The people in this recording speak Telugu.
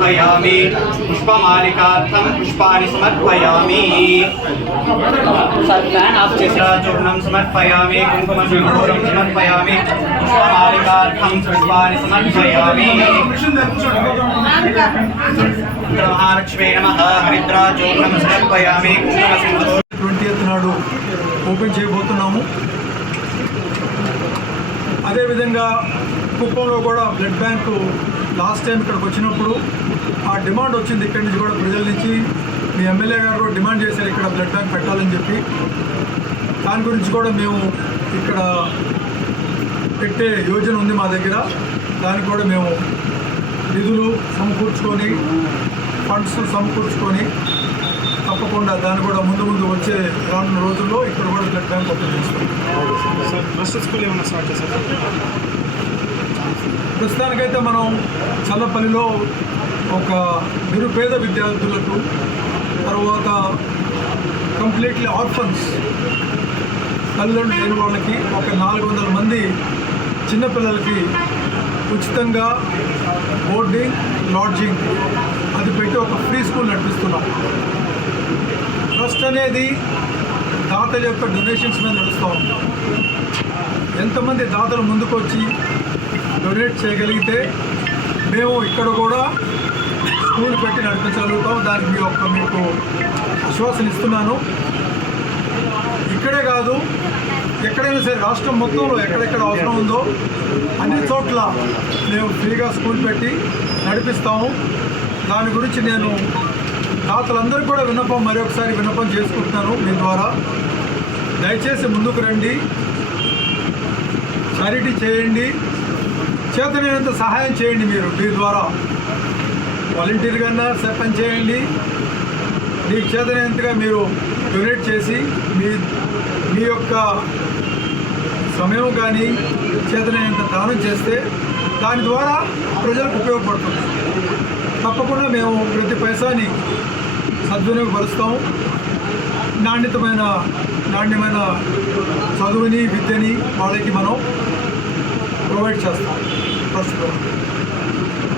సమర్పయామి. పుష్పమాలికార్థం పుష్పాన్ని సమర్పయామి. చూర్ణం సమర్పయామి. కుంకుమసింధూరం సమర్పయామి. పుష్పమాలికార్థం పుష్పాన్ని సమర్పయామి. మహాలక్ష్మీ నమ. హరిద్రాచూర్ణం సమర్పయామి. కుంకుమసింధూరం ట్వంటీ నాడు ఓపెన్ చేయబోతున్నాము. అదేవిధంగా కుప్పంలో కూడా బ్లడ్ బ్యాంకు లాస్ట్ టైం ఇక్కడికి వచ్చినప్పుడు ఆ డిమాండ్ వచ్చింది ఇక్కడి నుంచి కూడా ప్రజల నుంచి. మీ ఎమ్మెల్యే గారు కూడా డిమాండ్ చేశారు ఇక్కడ బ్లడ్ బ్యాంక్ పెట్టాలని చెప్పి. దాని గురించి కూడా మేము ఇక్కడ పెట్టే యోజన ఉంది మా దగ్గర. దానికి కూడా మేము నిధులు సమకూర్చుకొని ఫండ్స్ సమకూర్చుకొని తప్పకుండా దాన్ని కూడా ముందు ముందు వచ్చే రానున్న రోజుల్లో ఇక్కడ కూడా బ్లడ్ బ్యాంక్ ఓపెన్ చేస్తాం. స్కూల్ స్టార్ట్ చేశారు? ప్రస్తుతానికైతే మనం చల్లపల్లిలో ఒక నిరుపేద విద్యార్థులకు తర్వాత కంప్లీట్లీ ఆర్ఫన్స్ తల్లిదండ్రులు లేని వాళ్ళకి ఒక నాలుగు వందల మంది చిన్నపిల్లలకి ఉచితంగా బోర్డింగ్ లాడ్జింగ్ అది పెట్టి ఒక ఫ్రీ స్కూల్ నడిపిస్తున్నాం. ట్రస్ట్ అనేది దాతల యొక్క డొనేషన్స్ మీద నడుస్తూ ఉంటాం ఎంతమంది దాతలు ముందుకొచ్చి డొనేట్ చేయగలిగితే మేము ఇక్కడ కూడా స్కూల్ పెట్టి నడిపించగలుగుతాం. దానికి మీ యొక్క మీకు ఆశ్వాసన ఇస్తున్నాను. ఇక్కడే కాదు ఎక్కడైనా సరే రాష్ట్రం మొత్తంలో ఎక్కడెక్కడ అవసరం ఉందో అన్ని చోట్ల మేము ఫ్రీగా స్కూల్ పెట్టి నడిపిస్తాము. దాని గురించి నేను దాతలందరికీ కూడా విన్నపం మరొకసారి విన్నపం చేసుకుంటున్నాను మీ ద్వారా. దయచేసి ముందుకు రండి. చారిటీ చేయండి. చేతనైనంత సహాయం చేయండి మీరు మీ ద్వారా. వాలంటీర్గా సర్పంచ్ చేయండి. మీకు చేతనైనంతగా మీరు డొనేట్ చేసి మీ మీ యొక్క సమయం కానీ చేతనైనంత దానం చేస్తే దాని ద్వారా ప్రజలకు ఉపయోగపడుతుంది. తప్పకుండా మేము ప్రతి పైసాని సద్వినియోగపరుస్తాము. నాణ్యతమైన నాణ్యమైన చదువుని విద్యని వాళ్ళకి మనం ప్రొవైడ్ చేస్తాం ప్రస్తుతం.